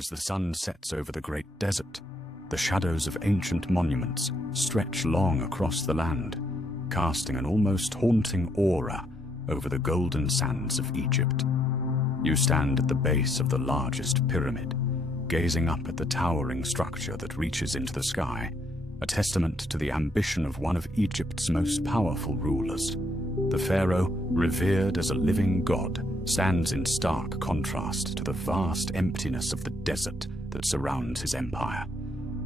As the sun sets over the great desert, the shadows of ancient monuments stretch long across the land, casting an almost haunting aura over the golden sands of Egypt. You stand at the base of the largest pyramid, gazing up at the towering structure that reaches into the sky, a testament to the ambition of one of Egypt's most powerful rulers. The pharaoh, revered as a living god, stands in stark contrast to the vast emptiness of the desert that surrounds his empire.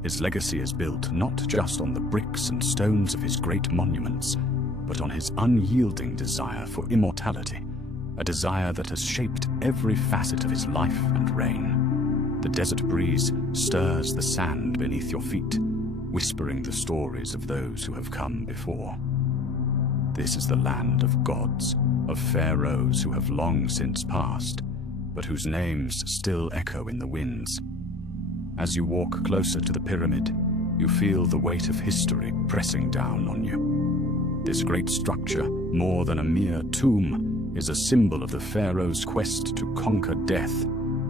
His legacy is built not just on the bricks and stones of his great monuments, but on his unyielding desire for immortality, a desire that has shaped every facet of his life and reign. The desert breeze stirs the sand beneath your feet, whispering the stories of those who have come before. This is the land of gods, of pharaohs who have long since passed, but whose names still echo in the winds. As you walk closer to the pyramid, you feel the weight of history pressing down on you. This great structure, more than a mere tomb, is a symbol of the pharaoh's quest to conquer death,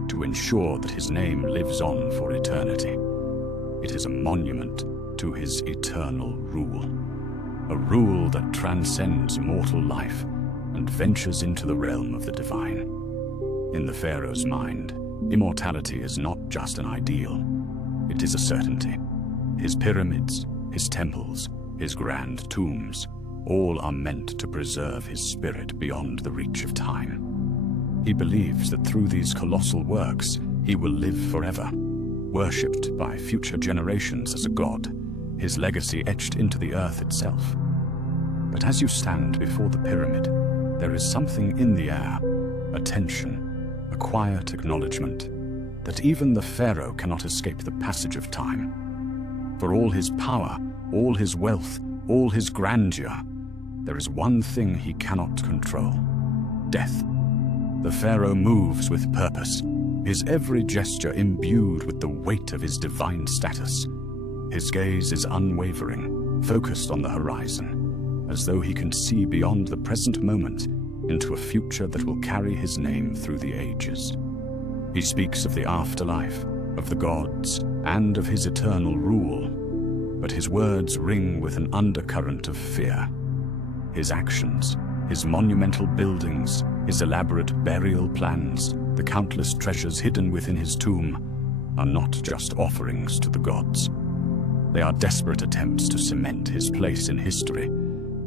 to ensure that his name lives on for eternity. It is a monument to his eternal rule, a rule that transcends mortal life and ventures into the realm of the divine. In the pharaoh's mind, immortality is not just an ideal, it is a certainty. His pyramids, his temples, his grand tombs, all are meant to preserve his spirit beyond the reach of time. He believes that through these colossal works, he will live forever, worshipped by future generations as a god, his legacy etched into the earth itself. But as you stand before the pyramid, there is something in the air, a tension, a quiet acknowledgement that even the pharaoh cannot escape the passage of time. For all his power, all his wealth, all his grandeur, there is one thing he cannot control: death. The pharaoh moves with purpose, his every gesture imbued with the weight of his divine status. His gaze is unwavering, focused on the horizon, as though he can see beyond the present moment into a future that will carry his name through the ages. He speaks of the afterlife, of the gods, and of his eternal rule, but his words ring with an undercurrent of fear. His actions, his monumental buildings, his elaborate burial plans, the countless treasures hidden within his tomb, are not just offerings to the gods. They are desperate attempts to cement his place in history,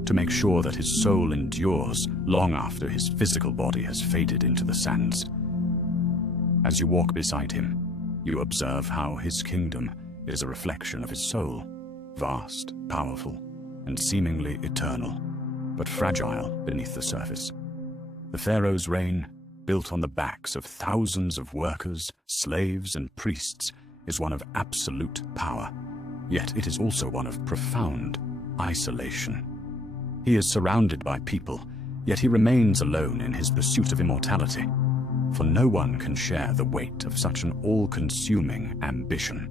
to make sure that his soul endures long after his physical body has faded into the sands. As you walk beside him, you observe how his kingdom is a reflection of his soul, vast, powerful, and seemingly eternal, but fragile beneath the surface. The pharaoh's reign, built on the backs of thousands of workers, slaves, and priests, is one of absolute power, yet it is also one of profound isolation. He is surrounded by people, yet he remains alone in his pursuit of immortality, for no one can share the weight of such an all-consuming ambition.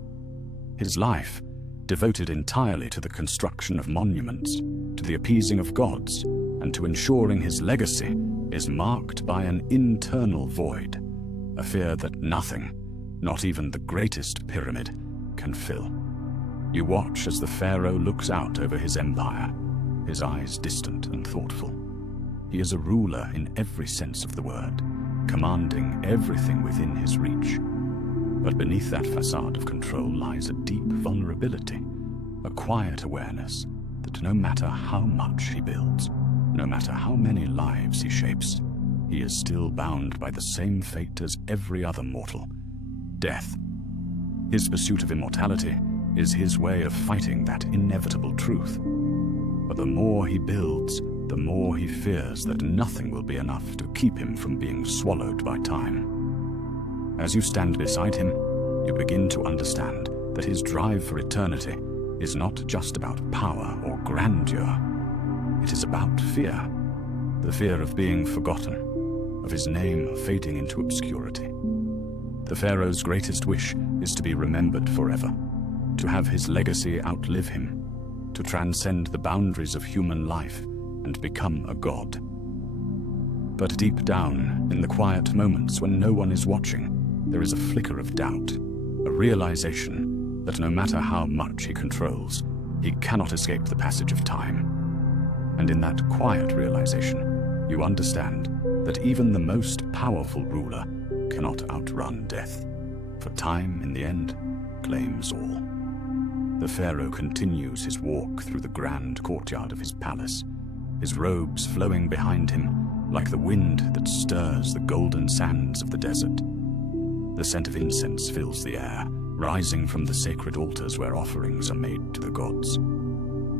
His life, devoted entirely to the construction of monuments, to the appeasing of gods, and to ensuring his legacy, is marked by an internal void, a fear that nothing, not even the greatest pyramid, can fill. You watch as the pharaoh looks out over his empire, his eyes distant and thoughtful. He is a ruler in every sense of the word, commanding everything within his reach. But beneath that facade of control lies a deep vulnerability, a quiet awareness that no matter how much he builds, no matter how many lives he shapes, he is still bound by the same fate as every other mortal: death. His pursuit of immortality is his way of fighting that inevitable truth. But the more he builds, the more he fears that nothing will be enough to keep him from being swallowed by time. As you stand beside him, you begin to understand that his drive for eternity is not just about power or grandeur. It is about fear, the fear of being forgotten, of his name fading into obscurity. The pharaoh's greatest wish is to be remembered forever, to have his legacy outlive him, to transcend the boundaries of human life and become a god. But deep down, in the quiet moments when no one is watching, there is a flicker of doubt, a realization that no matter how much he controls, he cannot escape the passage of time. And in that quiet realization, you understand that even the most powerful ruler cannot outrun death, for time, in the end, claims all. The pharaoh continues his walk through the grand courtyard of his palace, his robes flowing behind him like the wind that stirs the golden sands of the desert. The scent of incense fills the air, rising from the sacred altars where offerings are made to the gods.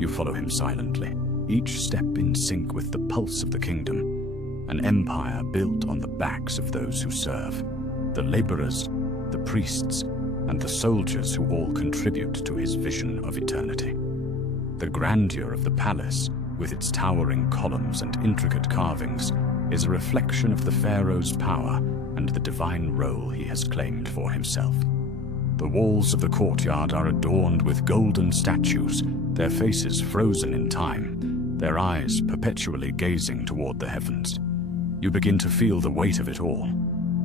You follow him silently, each step in sync with the pulse of the kingdom, an empire built on the backs of those who serve, the laborers, the priests, and the soldiers who all contribute to his vision of eternity. The grandeur of the palace, with its towering columns and intricate carvings, is a reflection of the pharaoh's power and the divine role he has claimed for himself. The walls of the courtyard are adorned with golden statues, their faces frozen in time, their eyes perpetually gazing toward the heavens. You begin to feel the weight of it all,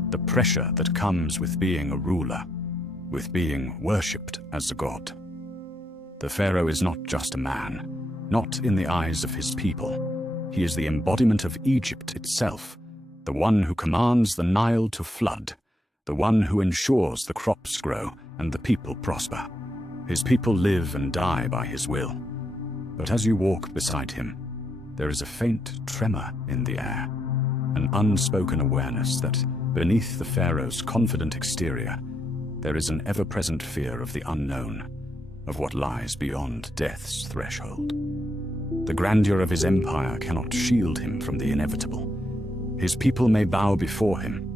the pressure that comes with being a ruler, with being worshipped as a god. The pharaoh is not just a man, not in the eyes of his people. He is the embodiment of Egypt itself, the one who commands the Nile to flood, the one who ensures the crops grow and the people prosper. His people live and die by his will. But as you walk beside him, there is a faint tremor in the air, an unspoken awareness that beneath the pharaoh's confident exterior, there is an ever-present fear of the unknown, of what lies beyond death's threshold. The grandeur of his empire cannot shield him from the inevitable. His people may bow before him,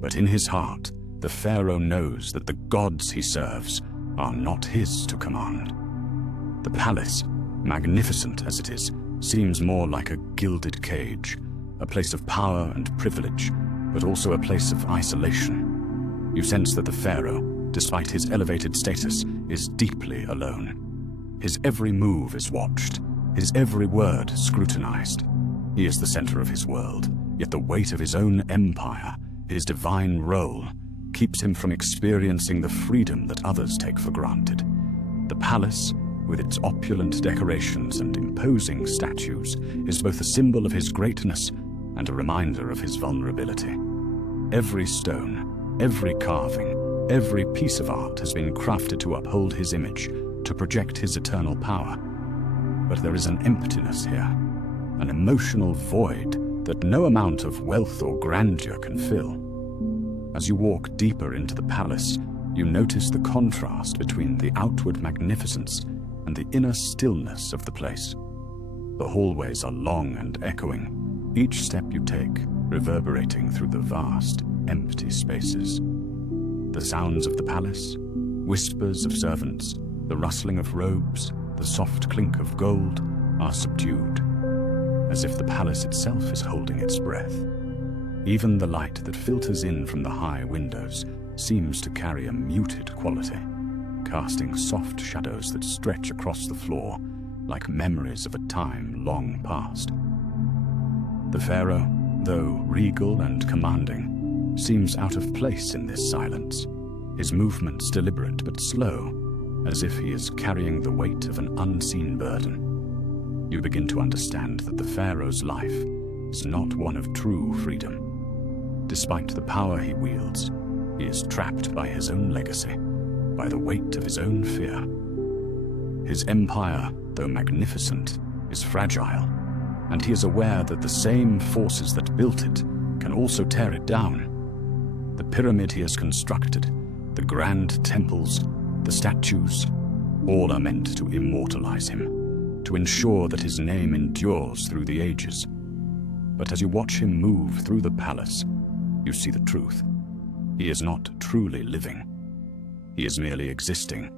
but in his heart, the pharaoh knows that the gods he serves are not his to command. The palace, magnificent as it is, seems more like a gilded cage, a place of power and privilege, but also a place of isolation. You sense that the pharaoh, despite his elevated status, is deeply alone. His every move is watched, his every word scrutinized. He is the center of his world, yet the weight of his own empire, his divine role, keeps him from experiencing the freedom that others take for granted. The palace, with its opulent decorations and imposing statues, is both a symbol of his greatness and a reminder of his vulnerability. Every stone, every carving, every piece of art has been crafted to uphold his image, to project his eternal power. But there is an emptiness here, an emotional void that no amount of wealth or grandeur can fill. As you walk deeper into the palace, you notice the contrast between the outward magnificence and the inner stillness of the place. The hallways are long and echoing, each step you take reverberating through the vast, empty spaces. The sounds of the palace, whispers of servants, the rustling of robes, the soft clink of gold, are subdued, as if the palace itself is holding its breath. Even the light that filters in from the high windows seems to carry a muted quality, casting soft shadows that stretch across the floor like memories of a time long past. The pharaoh, though regal and commanding, seems out of place in this silence, his movements deliberate but slow, as if he is carrying the weight of an unseen burden. You begin to understand that the pharaoh's life is not one of true freedom. Despite the power he wields, he is trapped by his own legacy, by the weight of his own fear. His empire, though magnificent, is fragile, and he is aware that the same forces that built it can also tear it down. The pyramid he has constructed, the grand temples, the statues, all are meant to immortalize him, to ensure that his name endures through the ages. But as you watch him move through the palace, you see the truth. He is not truly living. He is merely existing,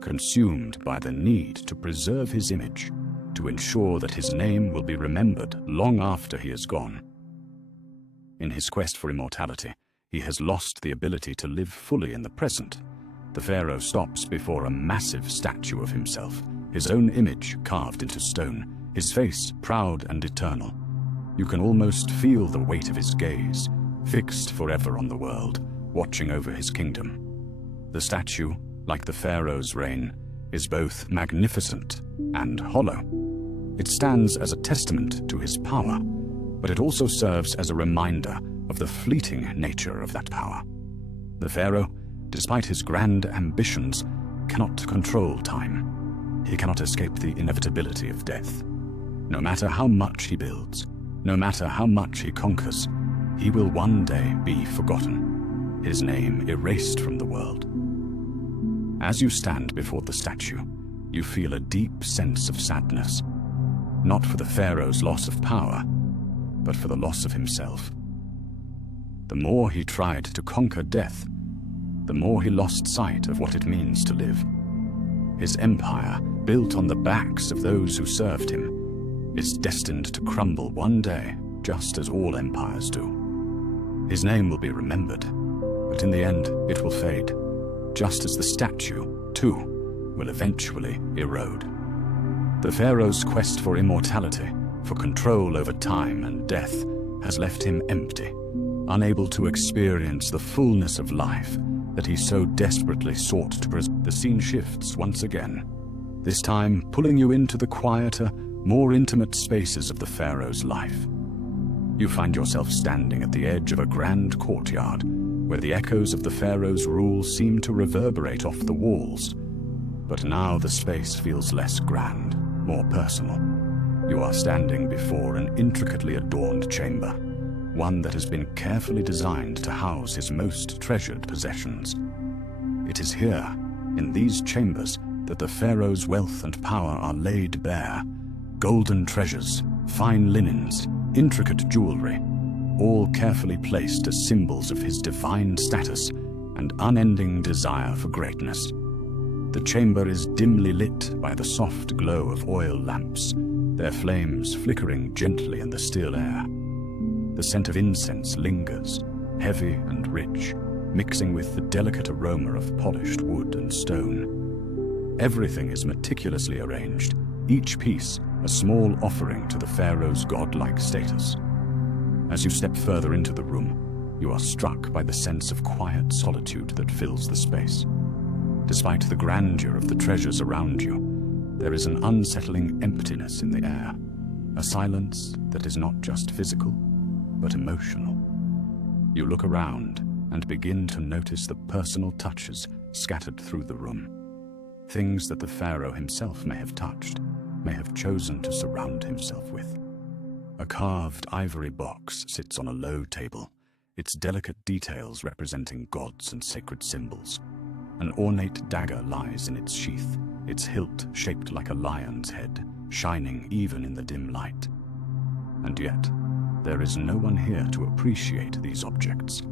consumed by the need to preserve his image, to ensure that his name will be remembered long after he is gone. In his quest for immortality, he has lost the ability to live fully in the present. The pharaoh stops before a massive statue of himself, his own image carved into stone, his face proud and eternal. You can almost feel the weight of his gaze, fixed forever on the world, watching over his kingdom. The statue, like the pharaoh's reign, is both magnificent and hollow. It stands as a testament to his power, but it also serves as a reminder of the fleeting nature of that power. The pharaoh, despite his grand ambitions, cannot control time. He cannot escape the inevitability of death. No matter how much he builds, no matter how much he conquers, he will one day be forgotten, his name erased from the world. As you stand before the statue, you feel a deep sense of sadness, not for the pharaoh's loss of power, but for the loss of himself. The more he tried to conquer death, the more he lost sight of what it means to live. His empire, built on the backs of those who served him, is destined to crumble one day, just as all empires do. His name will be remembered, but in the end it will fade, just as the statue, too, will eventually erode. The pharaoh's quest for immortality, for control over time and death, has left him empty, unable to experience the fullness of life that he so desperately sought to preserve. The scene shifts once again, this time pulling you into the quieter, more intimate spaces of the pharaoh's life. You find yourself standing at the edge of a grand courtyard, where the echoes of the pharaoh's rule seem to reverberate off the walls. But now the space feels less grand, more personal. You are standing before an intricately adorned chamber, one that has been carefully designed to house his most treasured possessions. It is here, in these chambers, that the pharaoh's wealth and power are laid bare. Golden treasures, fine linens, intricate jewelry, all carefully placed as symbols of his divine status and unending desire for greatness. The chamber is dimly lit by the soft glow of oil lamps, their flames flickering gently in the still air. The scent of incense lingers, heavy and rich, mixing with the delicate aroma of polished wood and stone. Everything is meticulously arranged, each piece a small offering to the pharaoh's godlike status. As you step further into the room, you are struck by the sense of quiet solitude that fills the space. Despite the grandeur of the treasures around you, there is an unsettling emptiness in the air, a silence that is not just physical, but emotional. You look around and begin to notice the personal touches scattered through the room. Things that the pharaoh himself may have touched, may have chosen to surround himself with. A carved ivory box sits on a low table, its delicate details representing gods and sacred symbols. An ornate dagger lies in its sheath, its hilt shaped like a lion's head, shining even in the dim light. And yet, there is no one here to appreciate these objects.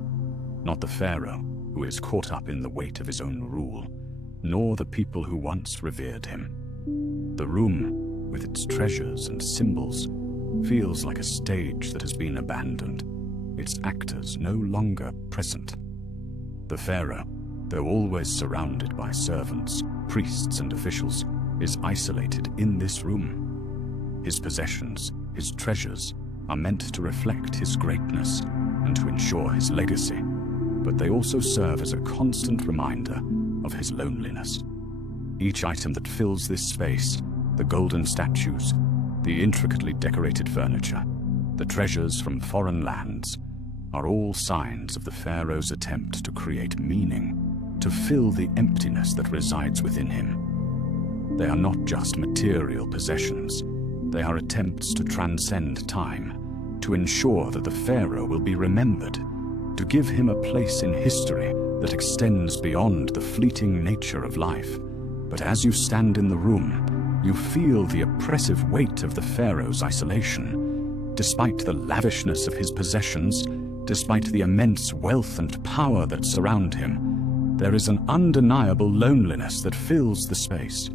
Not the pharaoh, who is caught up in the weight of his own rule, nor the people who once revered him. The room, with its treasures and symbols, feels like a stage that has been abandoned, its actors no longer present. The pharaoh, though always surrounded by servants, priests, and officials, is isolated in this room. His possessions, his treasures, are meant to reflect his greatness and to ensure his legacy, but they also serve as a constant reminder of his loneliness. Each item that fills this space, the golden statues, the intricately decorated furniture, the treasures from foreign lands, are all signs of the pharaoh's attempt to create meaning, to fill the emptiness that resides within him. They are not just material possessions. They are attempts to transcend time, to ensure that the pharaoh will be remembered, to give him a place in history that extends beyond the fleeting nature of life. But as you stand in the room, you feel the oppressive weight of the pharaoh's isolation. Despite the lavishness of his possessions, despite the immense wealth and power that surround him, there is an undeniable loneliness that fills the space.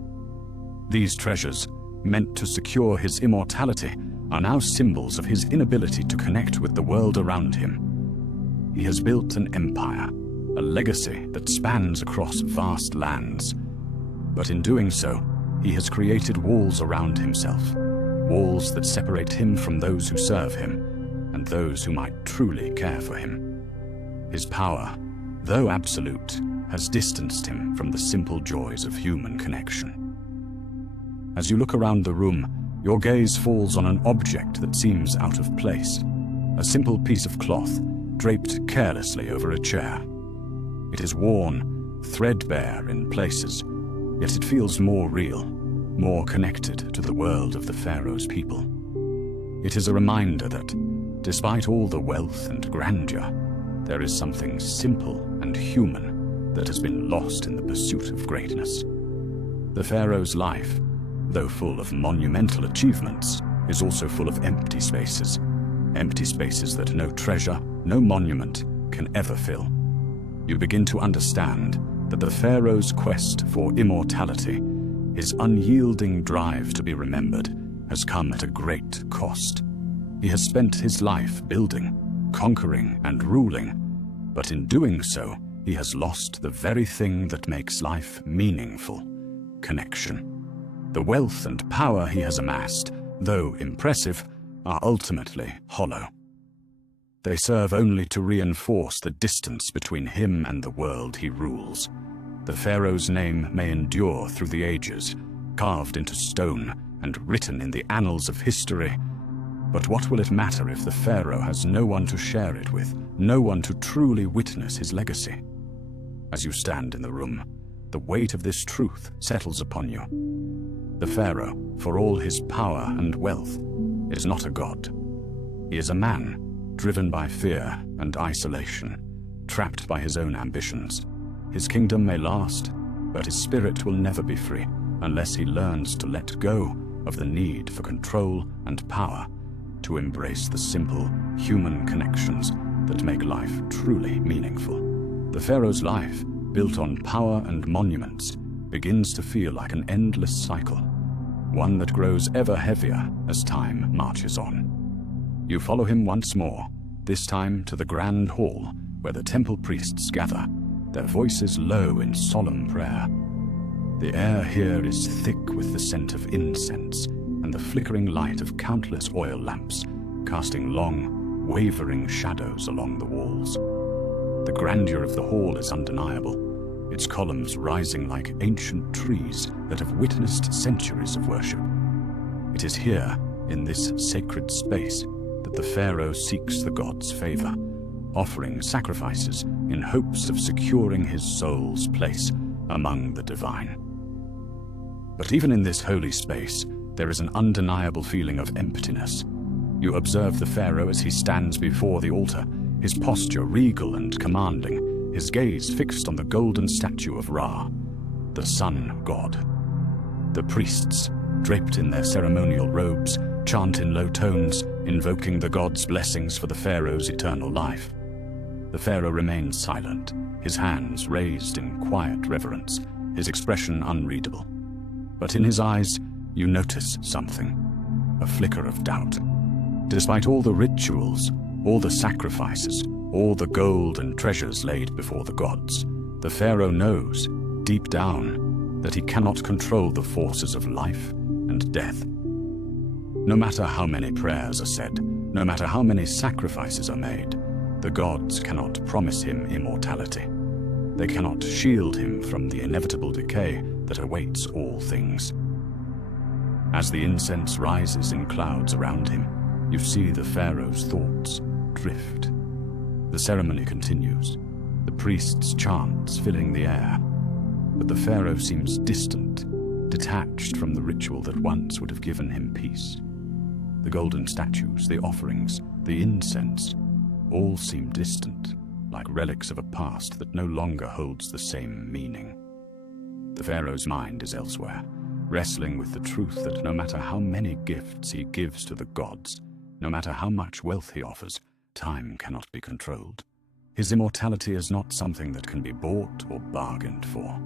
These treasures, meant to secure his immortality, are now symbols of his inability to connect with the world around him. He has built an empire, a legacy that spans across vast lands. But in doing so, he has created walls around himself, walls that separate him from those who serve him, and those who might truly care for him. His power, though absolute, has distanced him from the simple joys of human connection. As you look around the room, your gaze falls on an object that seems out of place, a simple piece of cloth draped carelessly over a chair. It is worn, threadbare in places, yet it feels more real, more connected to the world of the Pharaoh's people. It is a reminder that, despite all the wealth and grandeur, there is something simple and human that has been lost in the pursuit of greatness. The Pharaoh's life, though full of monumental achievements, is also full of empty spaces that no treasure, no monument can ever fill. You begin to understand that the Pharaoh's quest for immortality, his unyielding drive to be remembered, has come at a great cost. He has spent his life building, conquering, and ruling, but in doing so, he has lost the very thing that makes life meaningful: connection. The wealth and power he has amassed, though impressive, are ultimately hollow. They serve only to reinforce the distance between him and the world he rules. The Pharaoh's name may endure through the ages, carved into stone and written in the annals of history, but what will it matter if the Pharaoh has no one to share it with, no one to truly witness his legacy? As you stand in the room, the weight of this truth settles upon you. The Pharaoh, for all his power and wealth, is not a god. He is a man, driven by fear and isolation, trapped by his own ambitions. His kingdom may last, but his spirit will never be free unless he learns to let go of the need for control and power, to embrace the simple, human connections that make life truly meaningful. The Pharaoh's life, built on power and monuments, begins to feel like an endless cycle, one that grows ever heavier as time marches on. You follow him once more, this time to the grand hall where the temple priests gather, their voices low in solemn prayer. The air here is thick with the scent of incense and the flickering light of countless oil lamps, casting long, wavering shadows along the walls. The grandeur of the hall is undeniable, its columns rising like ancient trees that have witnessed centuries of worship. It is here, in this sacred space, that the Pharaoh seeks the gods' favor, offering sacrifices in hopes of securing his soul's place among the divine. But even in this holy space, there is an undeniable feeling of emptiness. You observe the Pharaoh as he stands before the altar, his posture regal and commanding, his gaze fixed on the golden statue of Ra, the sun god. The priests, draped in their ceremonial robes, chant in low tones, invoking the god's blessings for the Pharaoh's eternal life. The Pharaoh remains silent, his hands raised in quiet reverence, his expression unreadable. But in his eyes, you notice something, a flicker of doubt. Despite all the rituals, all the sacrifices, all the gold and treasures laid before the gods, the Pharaoh knows, deep down, that he cannot control the forces of life and death. No matter how many prayers are said, no matter how many sacrifices are made, the gods cannot promise him immortality. They cannot shield him from the inevitable decay that awaits all things. As the incense rises in clouds around him, you see the Pharaoh's thoughts drift. The ceremony continues, the priests' chants filling the air, but the Pharaoh seems distant, detached from the ritual that once would have given him peace. The golden statues, the offerings, the incense, all seem distant, like relics of a past that no longer holds the same meaning. The Pharaoh's mind is elsewhere, wrestling with the truth that no matter how many gifts he gives to the gods, no matter how much wealth he offers, time cannot be controlled. His immortality is not something that can be bought or bargained for.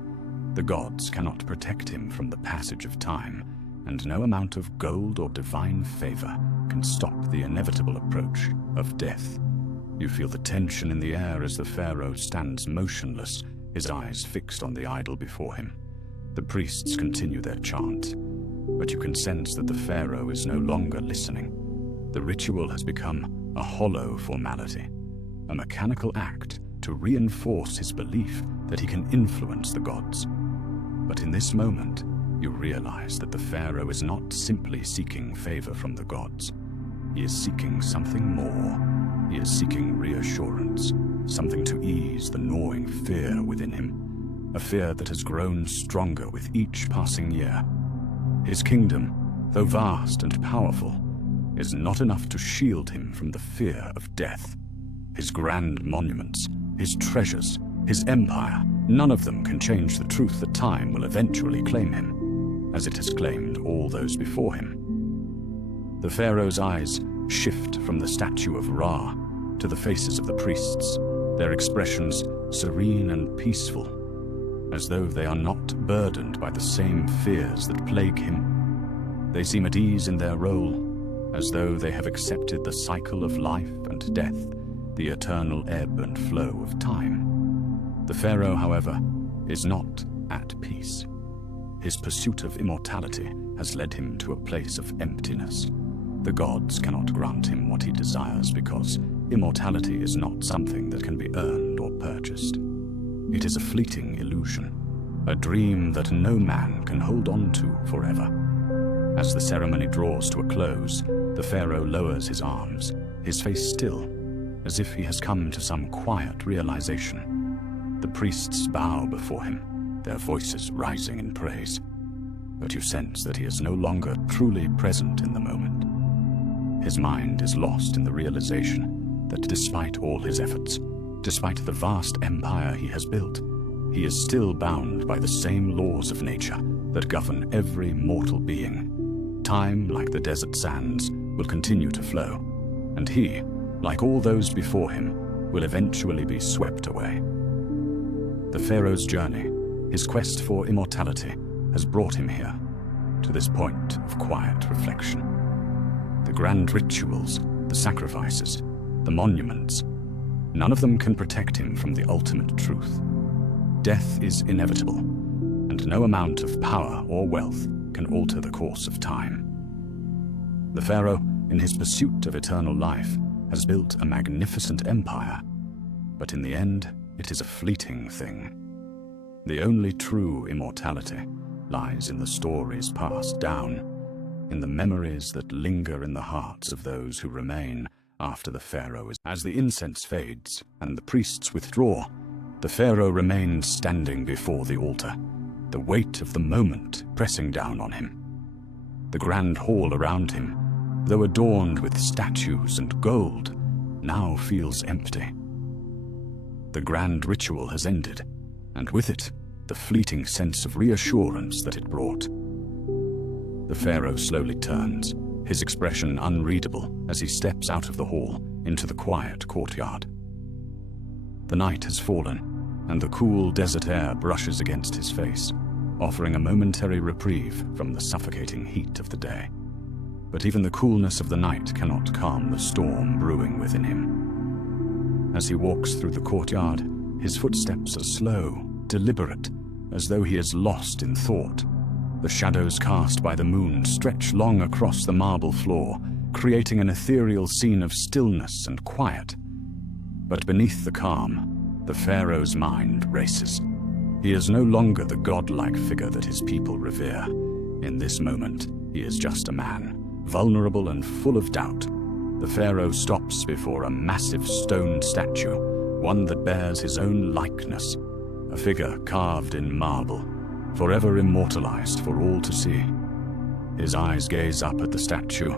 The gods cannot protect him from the passage of time, and no amount of gold or divine favor can stop the inevitable approach of death. You feel the tension in the air as the Pharaoh stands motionless, his eyes fixed on the idol before him. The priests continue their chant, but you can sense that the Pharaoh is no longer listening. The ritual has become a hollow formality, a mechanical act to reinforce his belief that he can influence the gods. But in this moment, you realize that the pharaoh is not simply seeking favor from the gods. He is seeking something more. He is seeking reassurance, something to ease the gnawing fear within him, a fear that has grown stronger with each passing year. His kingdom, though vast and powerful, is not enough to shield him from the fear of death. His grand monuments, his treasures, his empire, none of them can change the truth that time will eventually claim him, as it has claimed all those before him. The pharaoh's eyes shift from the statue of Ra to the faces of the priests, their expressions serene and peaceful, as though they are not burdened by the same fears that plague him. They seem at ease in their role, as though they have accepted the cycle of life and death, the eternal ebb and flow of time. The pharaoh, however, is not at peace. His pursuit of immortality has led him to a place of emptiness. The gods cannot grant him what he desires because immortality is not something that can be earned or purchased. It is a fleeting illusion, a dream that no man can hold on to forever. As the ceremony draws to a close, the pharaoh lowers his arms, his face still, as if he has come to some quiet realization. The priests bow before him, their voices rising in praise. But you sense that he is no longer truly present in the moment. His mind is lost in the realization that despite all his efforts, despite the vast empire he has built, he is still bound by the same laws of nature that govern every mortal being. Time, like the desert sands, will continue to flow, and he, like all those before him, will eventually be swept away. The pharaoh's journey, his quest for immortality, has brought him here, to this point of quiet reflection. The grand rituals, the sacrifices, the monuments, none of them can protect him from the ultimate truth. Death is inevitable, and no amount of power or wealth can alter the course of time. The pharaoh, in his pursuit of eternal life, has built a magnificent empire, but in the end, it is a fleeting thing. The only true immortality lies in the stories passed down, in the memories that linger in the hearts of those who remain after the pharaoh is. As the incense fades and the priests withdraw, the pharaoh remains standing before the altar, the weight of the moment pressing down on him. The grand hall around him, though adorned with statues and gold, now feels empty. The grand ritual has ended, and with it, the fleeting sense of reassurance that it brought. The pharaoh slowly turns, his expression unreadable as he steps out of the hall into the quiet courtyard. The night has fallen, and the cool desert air brushes against his face, offering a momentary reprieve from the suffocating heat of the day. But even the coolness of the night cannot calm the storm brewing within him. As he walks through the courtyard, his footsteps are slow, deliberate, as though he is lost in thought. The shadows cast by the moon stretch long across the marble floor, creating an ethereal scene of stillness and quiet. But beneath the calm, the pharaoh's mind races. He is no longer the godlike figure that his people revere. In this moment, he is just a man, vulnerable and full of doubt. The pharaoh stops before a massive stone statue, one that bears his own likeness, a figure carved in marble, forever immortalized for all to see. His eyes gaze up at the statue,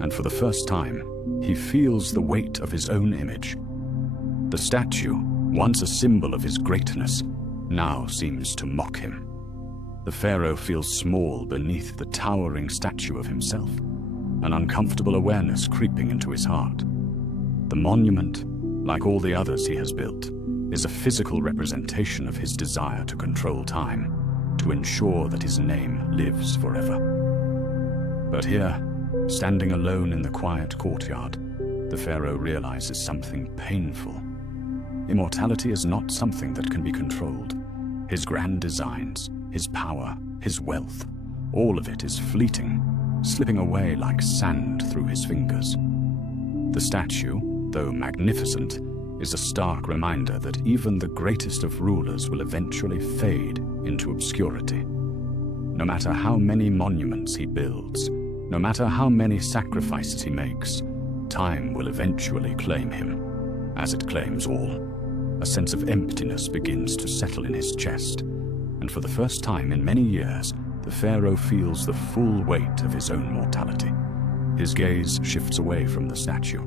and for the first time, he feels the weight of his own image. The statue, once a symbol of his greatness, now seems to mock him. The pharaoh feels small beneath the towering statue of himself, an uncomfortable awareness creeping into his heart. The monument, like all the others he has built, is a physical representation of his desire to control time, to ensure that his name lives forever. But here, standing alone in the quiet courtyard, the pharaoh realizes something painful. Immortality is not something that can be controlled. His grand designs, his power, his wealth, all of it is fleeting, slipping away like sand through his fingers. The statue, though magnificent, is a stark reminder that even the greatest of rulers will eventually fade into obscurity. No matter how many monuments he builds, no matter how many sacrifices he makes, time will eventually claim him, as it claims all. A sense of emptiness begins to settle in his chest, and for the first time in many years, the pharaoh feels the full weight of his own mortality. His gaze shifts away from the statue,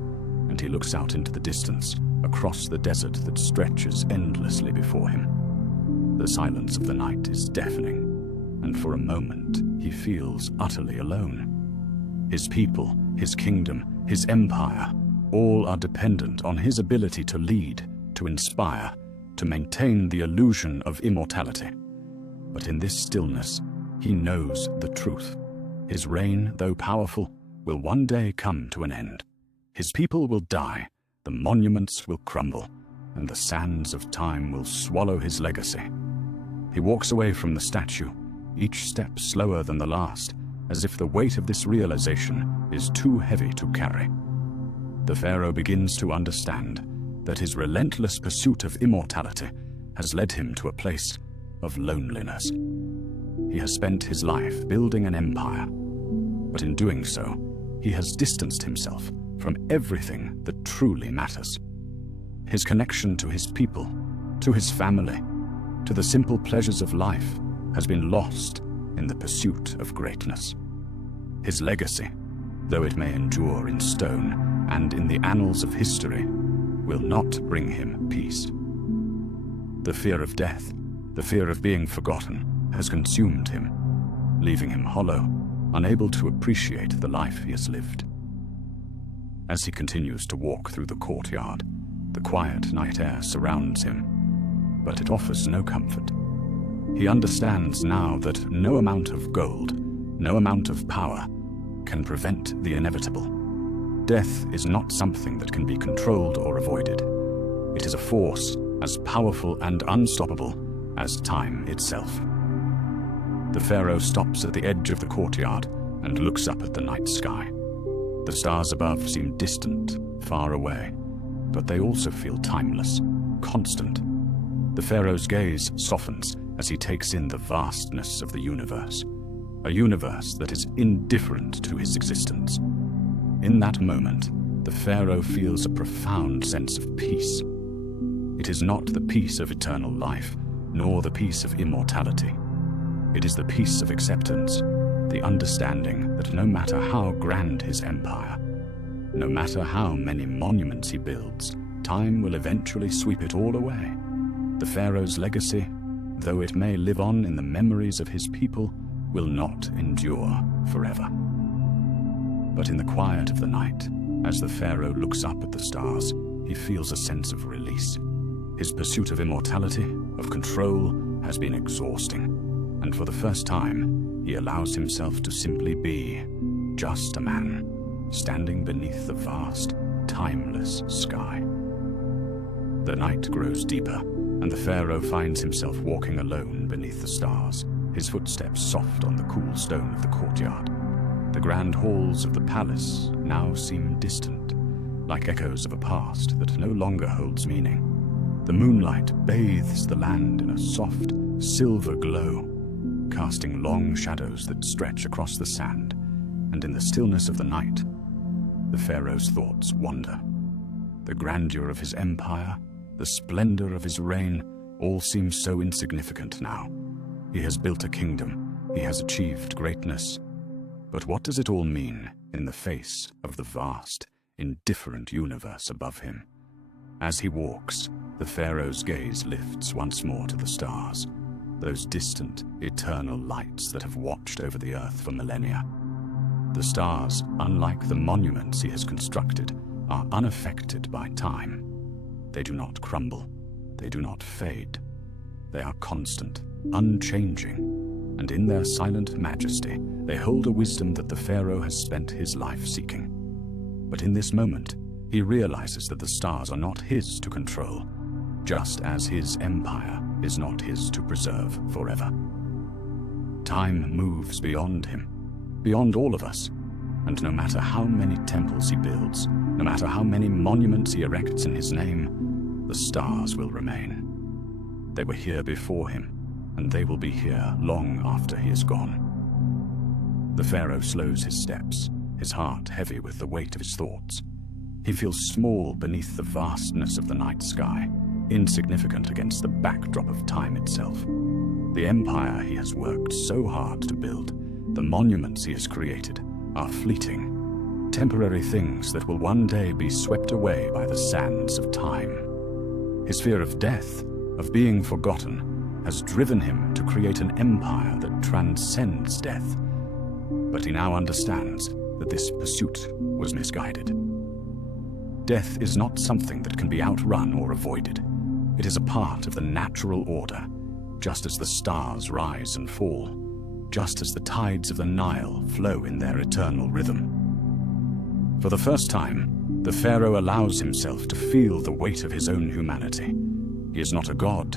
and he looks out into the distance, across the desert that stretches endlessly before him. The silence of the night is deafening, and for a moment he feels utterly alone. His people, his kingdom, his empire, all are dependent on his ability to lead, to inspire, to maintain the illusion of immortality. But in this stillness, he knows the truth. His reign, though powerful, will one day come to an end. His people will die, the monuments will crumble, and the sands of time will swallow his legacy. He walks away from the statue, each step slower than the last, as if the weight of this realization is too heavy to carry. The pharaoh begins to understand that his relentless pursuit of immortality has led him to a place of loneliness. He has spent his life building an empire, but in doing so, he has distanced himself from everything that truly matters. His connection to his people, to his family, to the simple pleasures of life has been lost in the pursuit of greatness. His legacy, though it may endure in stone and in the annals of history, will not bring him peace. The fear of death, the fear of being forgotten, has consumed him, leaving him hollow, unable to appreciate the life he has lived. As he continues to walk through the courtyard, the quiet night air surrounds him, but it offers no comfort. He understands now that no amount of gold, no amount of power, can prevent the inevitable. Death is not something that can be controlled or avoided. It is a force as powerful and unstoppable as time itself. The pharaoh stops at the edge of the courtyard and looks up at the night sky. The stars above seem distant, far away, but they also feel timeless, constant. The pharaoh's gaze softens as he takes in the vastness of the universe, a universe that is indifferent to his existence. In that moment, the pharaoh feels a profound sense of peace. It is not the peace of eternal life, nor the peace of immortality. It is the peace of acceptance, the understanding that no matter how grand his empire, no matter how many monuments he builds, time will eventually sweep it all away. The pharaoh's legacy, though it may live on in the memories of his people, will not endure forever. But in the quiet of the night, as the pharaoh looks up at the stars, he feels a sense of release. His pursuit of immortality, of control, has been exhausting, and for the first time, he allows himself to simply be just a man, standing beneath the vast, timeless sky. The night grows deeper, and the pharaoh finds himself walking alone beneath the stars, his footsteps soft on the cool stone of the courtyard. The grand halls of the palace now seem distant, like echoes of a past that no longer holds meaning. The moonlight bathes the land in a soft, silver glow, casting long shadows that stretch across the sand, and in the stillness of the night, the pharaoh's thoughts wander. The grandeur of his empire, the splendor of his reign, all seem so insignificant now. He has built a kingdom, he has achieved greatness. But what does it all mean in the face of the vast, indifferent universe above him? As he walks, the pharaoh's gaze lifts once more to the stars, those distant, eternal lights that have watched over the earth for millennia. The stars, unlike the monuments he has constructed, are unaffected by time. They do not crumble, they do not fade. They are constant, unchanging, and in their silent majesty, they hold a wisdom that the pharaoh has spent his life seeking. But in this moment, he realizes that the stars are not his to control, just as his empire is not his to preserve forever. Time moves beyond him, beyond all of us, and no matter how many temples he builds, no matter how many monuments he erects in his name, the stars will remain. They were here before him, and they will be here long after he is gone. The Pharaoh slows his steps, his heart heavy with the weight of his thoughts. He feels small beneath the vastness of the night sky, insignificant against the backdrop of time itself. The empire he has worked so hard to build, the monuments he has created, are fleeting, temporary things that will one day be swept away by the sands of time. His fear of death, of being forgotten, has driven him to create an empire that transcends death. But he now understands that this pursuit was misguided. Death is not something that can be outrun or avoided. It is a part of the natural order, just as the stars rise and fall, just as the tides of the Nile flow in their eternal rhythm. For the first time, the Pharaoh allows himself to feel the weight of his own humanity. He is not a god,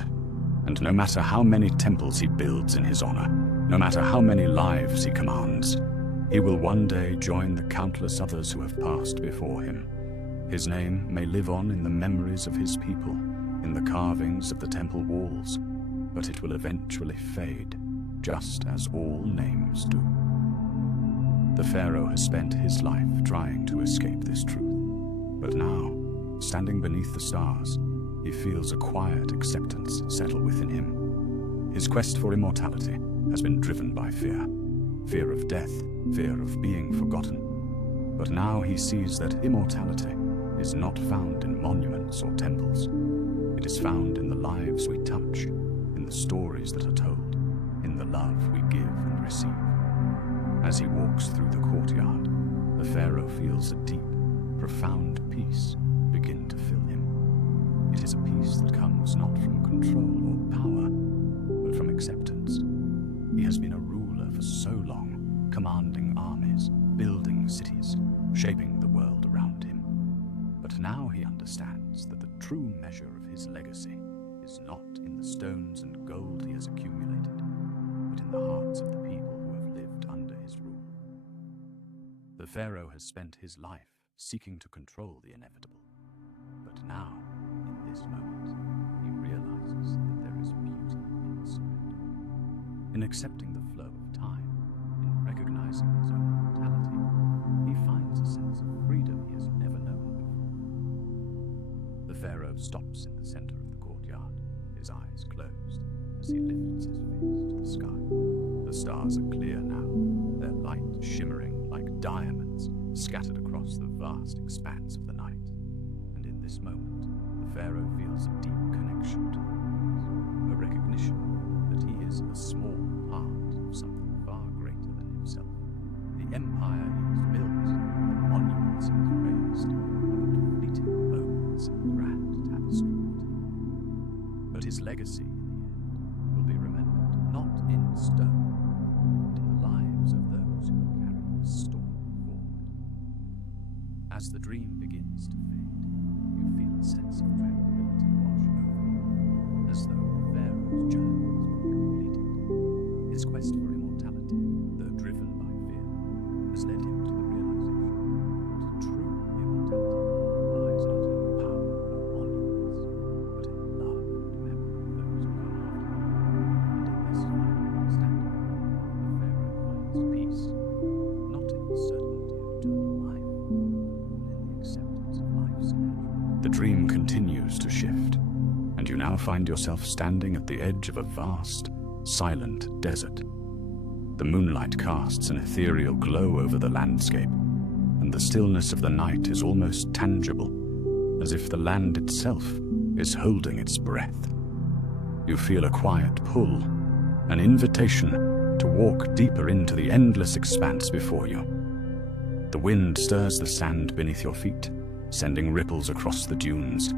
and no matter how many temples he builds in his honor, no matter how many lives he commands, he will one day join the countless others who have passed before him. His name may live on in the memories of his people, in the carvings of the temple walls, but it will eventually fade, just as all names do. The Pharaoh has spent his life trying to escape this truth, but now, standing beneath the stars, he feels a quiet acceptance settle within him. His quest for immortality has been driven by fear. Fear of death, fear of being forgotten. But now he sees that immortality is not found in monuments or temples. It is found in the lives we touch, in the stories that are told, in the love we give and receive. As he walks through the courtyard, the Pharaoh feels a deep, profound peace begin to fill him. It is a peace that comes not from control or power, but from acceptance. He has been a ruler for so long, commanding armies, building cities, shaping the world around him. But now he understands that the true measure of his legacy is not in the stones and gold he has accumulated, but in the hearts of the people who have lived under his rule. The Pharaoh has spent his life seeking to control the inevitable, but now, in this moment, he realizes that there is beauty in surrender. In accepting the flow of time, in recognizing his own mortality, he finds a sense of freedom he has never known before. The Pharaoh stops in the center of the courtyard, his eyes closed, as he lifts his face to the sky. The stars are clear now, their light shimmering like diamonds scattered across the vast expanse of the night. And in this moment, the Pharaoh feels a deep connection to the universe, a recognition that he is a small part of something far greater than himself. The empire he has built, the monuments he has raised, are but fleeting moments in the grand tapestry of time. But his legacy, in the end, will be remembered not in stone, but in the lives of those who carry his story forward. As the dream begins to fade, you feel a sense of tranquility wash over you, as though the Pharaoh's journey has been completed. His quest for immortality, though driven by fear, has led him to the realization that true immortality lies not in power or monuments, but in the love and memory of those who come after him. And in this final understanding, the Pharaoh finds peace, not in the certainty of eternal life, but in the acceptance of life's natural. The dream continues to shift, and you now find yourself standing at the edge of a vast, silent desert. The moonlight casts an ethereal glow over the landscape, and the stillness of the night is almost tangible, as if the land itself is holding its breath. You feel a quiet pull, an invitation to walk deeper into the endless expanse before you. The wind stirs the sand beneath your feet, sending ripples across the dunes,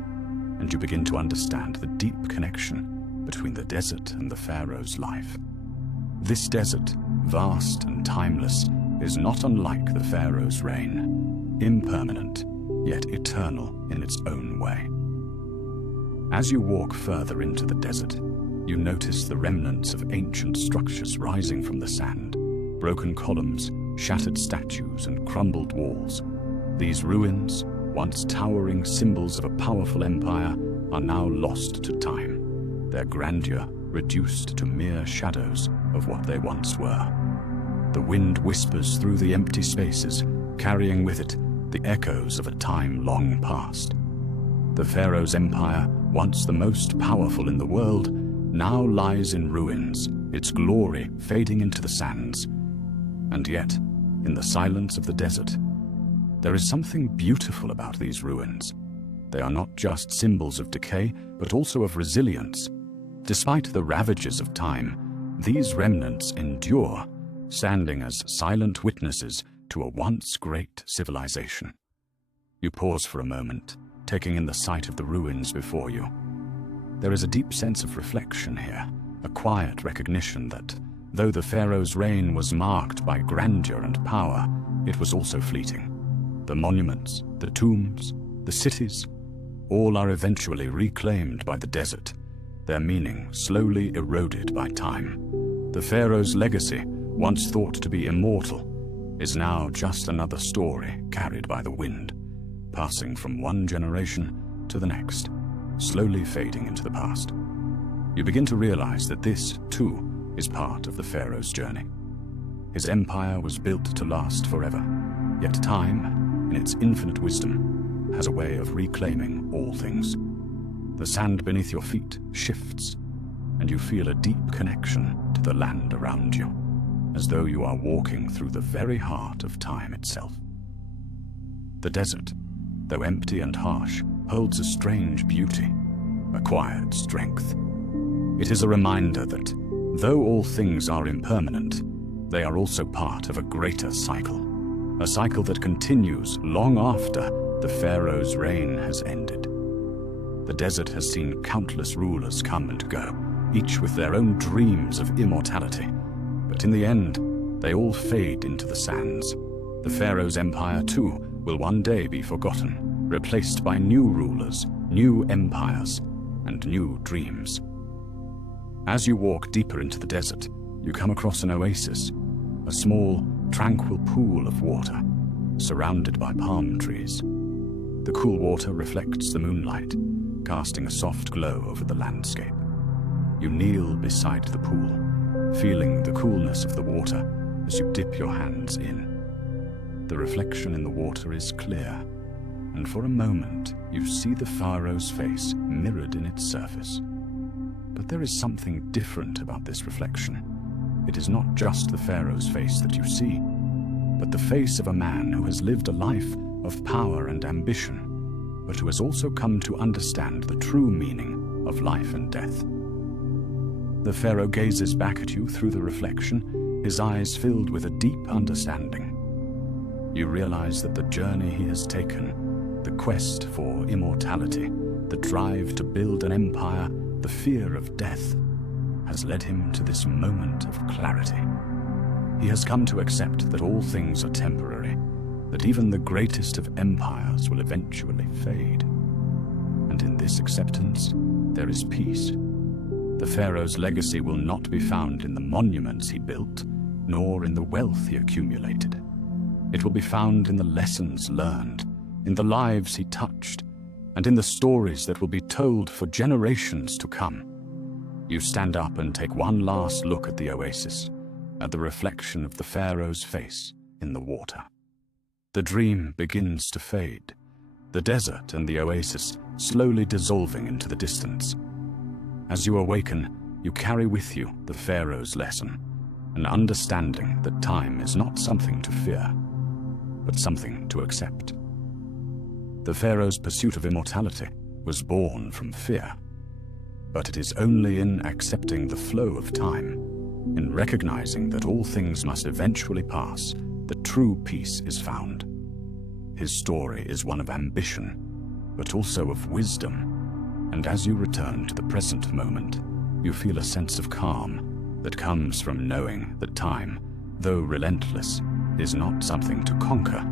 and you begin to understand the deep connection between the desert and the Pharaoh's life. This desert, vast and timeless, is not unlike the Pharaoh's reign, impermanent, yet eternal in its own way. As you walk further into the desert, you notice the remnants of ancient structures rising from the sand, broken columns, shattered statues, and crumbled walls. These ruins, once towering symbols of a powerful empire, are now lost to time, their grandeur reduced to mere shadows of what they once were. The wind whispers through the empty spaces, carrying with it the echoes of a time long past. The Pharaoh's empire, once the most powerful in the world, now lies in ruins, its glory fading into the sands. And yet, in the silence of the desert, there is something beautiful about these ruins. They are not just symbols of decay, but also of resilience. Despite the ravages of time, these remnants endure, standing as silent witnesses to a once great civilization. You pause for a moment, taking in the sight of the ruins before you. There is a deep sense of reflection here, a quiet recognition that, though the Pharaoh's reign was marked by grandeur and power, it was also fleeting. The monuments, the tombs, the cities, all are eventually reclaimed by the desert, their meaning slowly eroded by time. The Pharaoh's legacy, once thought to be immortal, is now just another story carried by the wind, passing from one generation to the next, slowly fading into the past. You begin to realize that this, too, is part of the Pharaoh's journey. His empire was built to last forever, yet time, in its infinite wisdom, has a way of reclaiming all things. The sand beneath your feet shifts, and you feel a deep connection to the land around you, as though you are walking through the very heart of time itself. The desert, though empty and harsh, holds a strange beauty, a quiet strength. It is a reminder that, though all things are impermanent, they are also part of a greater cycle, a cycle that continues long after the Pharaoh's reign has ended. The desert has seen countless rulers come and go, each with their own dreams of immortality, but in the end, they all fade into the sands. The Pharaoh's empire, too, will one day be forgotten, replaced by new rulers, new empires, and new dreams. As you walk deeper into the desert, you come across an oasis, a small, tranquil pool of water, surrounded by palm trees. The cool water reflects the moonlight, casting a soft glow over the landscape. You kneel beside the pool, feeling the coolness of the water as you dip your hands in. The reflection in the water is clear, and for a moment you see the Pharaoh's face mirrored in its surface. But there is something different about this reflection. It is not just the Pharaoh's face that you see, but the face of a man who has lived a life of power and ambition, but who has also come to understand the true meaning of life and death. The Pharaoh gazes back at you through the reflection, his eyes filled with a deep understanding. You realize that the journey he has taken, the quest for immortality, the drive to build an empire, the fear of death, has led him to this moment of clarity. He has come to accept that all things are temporary, that even the greatest of empires will eventually fade. And in this acceptance, there is peace. The Pharaoh's legacy will not be found in the monuments he built, nor in the wealth he accumulated. It will be found in the lessons learned, in the lives he touched, and in the stories that will be told for generations to come. You stand up and take one last look at the oasis, at the reflection of the Pharaoh's face in the water. The dream begins to fade, the desert and the oasis slowly dissolving into the distance. As you awaken, you carry with you the Pharaoh's lesson, an understanding that time is not something to fear, but something to accept. The Pharaoh's pursuit of immortality was born from fear, but it is only in accepting the flow of time, in recognizing that all things must eventually pass, that true peace is found. His story is one of ambition, but also of wisdom, and as you return to the present moment, you feel a sense of calm that comes from knowing that time, though relentless, is not something to conquer,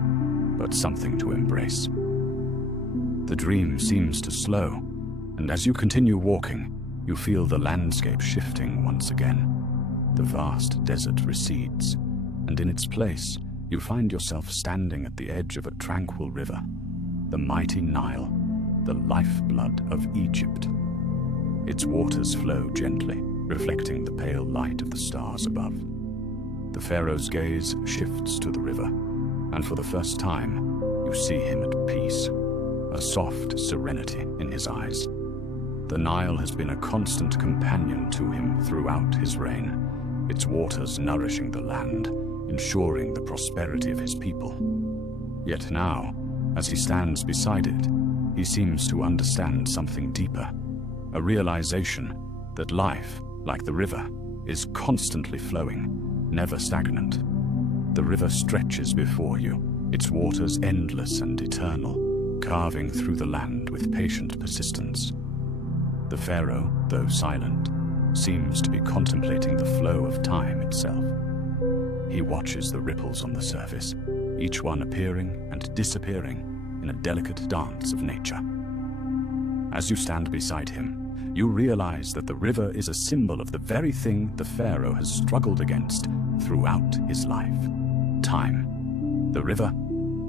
but something to embrace. The dream seems to slow, and as you continue walking, you feel the landscape shifting once again. The vast desert recedes, and in its place, you find yourself standing at the edge of a tranquil river, the mighty Nile, the lifeblood of Egypt. Its waters flow gently, reflecting the pale light of the stars above. The pharaoh's gaze shifts to the river, and for the first time, you see him at peace, a soft serenity in his eyes. The Nile has been a constant companion to him throughout his reign, its waters nourishing the land, ensuring the prosperity of his people. Yet now, as he stands beside it, he seems to understand something deeper, a realization that life, like the river, is constantly flowing, never stagnant. The river stretches before you, its waters endless and eternal, carving through the land with patient persistence. The pharaoh, though silent, seems to be contemplating the flow of time itself. He watches the ripples on the surface, each one appearing and disappearing in a delicate dance of nature. As you stand beside him, you realize that the river is a symbol of the very thing the pharaoh has struggled against throughout his life: time. The river,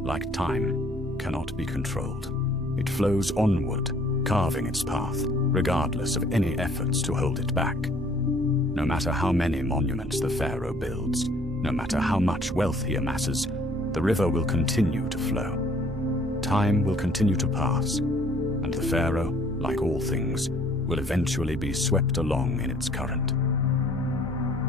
like time, cannot be controlled. It flows onward, carving its path, regardless of any efforts to hold it back. No matter how many monuments the pharaoh builds, no matter how much wealth he amasses, the river will continue to flow. Time will continue to pass, and the pharaoh, like all things, will eventually be swept along in its current.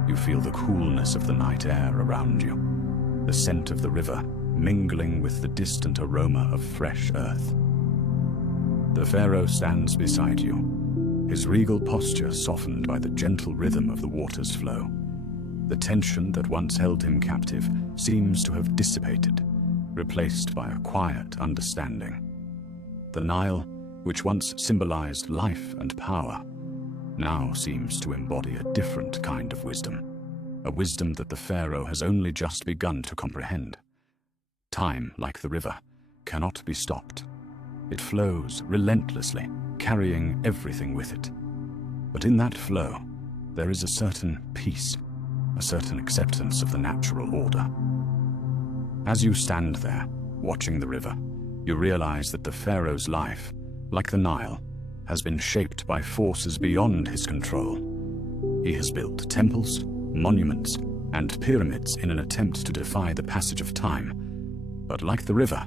You feel the coolness of the night air around you, the scent of the river mingling with the distant aroma of fresh earth. The pharaoh stands beside you, his regal posture softened by the gentle rhythm of the water's flow. The tension that once held him captive seems to have dissipated, replaced by a quiet understanding. The Nile, which once symbolized life and power, now seems to embody a different kind of wisdom, a wisdom that the pharaoh has only just begun to comprehend. Time, like the river, cannot be stopped. It flows relentlessly, carrying everything with it. But in that flow, there is a certain peace, a certain acceptance of the natural order. As you stand there, watching the river, you realize that the pharaoh's life, like the Nile, has been shaped by forces beyond his control. He has built temples, monuments, and pyramids in an attempt to defy the passage of time. But like the river,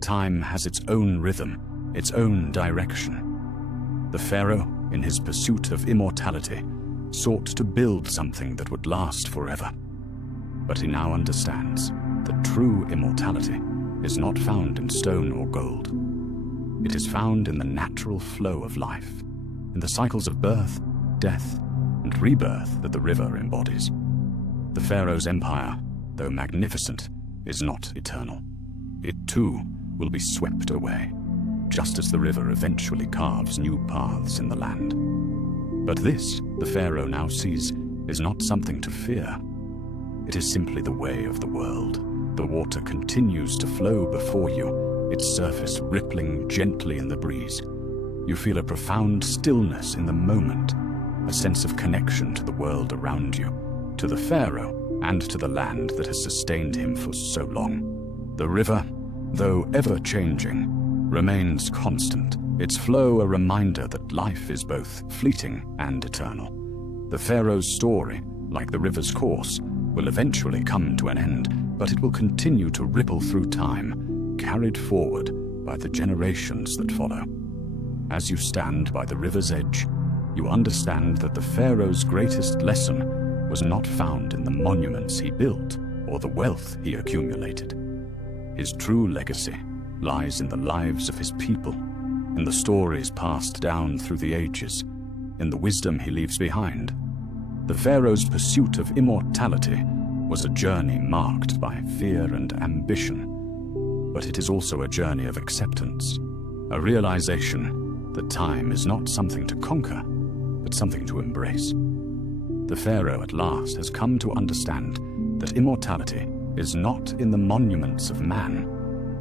time has its own rhythm, its own direction. The pharaoh, in his pursuit of immortality, sought to build something that would last forever. But he now understands that true immortality is not found in stone or gold. It is found in the natural flow of life, in the cycles of birth, death, and rebirth that the river embodies. The pharaoh's empire, though magnificent, is not eternal. It too will be swept away, just as the river eventually carves new paths in the land. But this, the pharaoh now sees, is not something to fear. It is simply the way of the world. The water continues to flow before you, its surface rippling gently in the breeze. You feel a profound stillness in the moment, a sense of connection to the world around you, to the pharaoh, and to the land that has sustained him for so long. The river, though ever-changing, remains constant, its flow a reminder that life is both fleeting and eternal. The pharaoh's story, like the river's course, will eventually come to an end, but it will continue to ripple through time, carried forward by the generations that follow. As you stand by the river's edge, you understand that the pharaoh's greatest lesson was not found in the monuments he built or the wealth he accumulated. His true legacy lies in the lives of his people, in the stories passed down through the ages, in the wisdom he leaves behind. The pharaoh's pursuit of immortality was a journey marked by fear and ambition, but it is also a journey of acceptance, a realization that time is not something to conquer, but something to embrace. The pharaoh at last has come to understand that immortality is not in the monuments of man,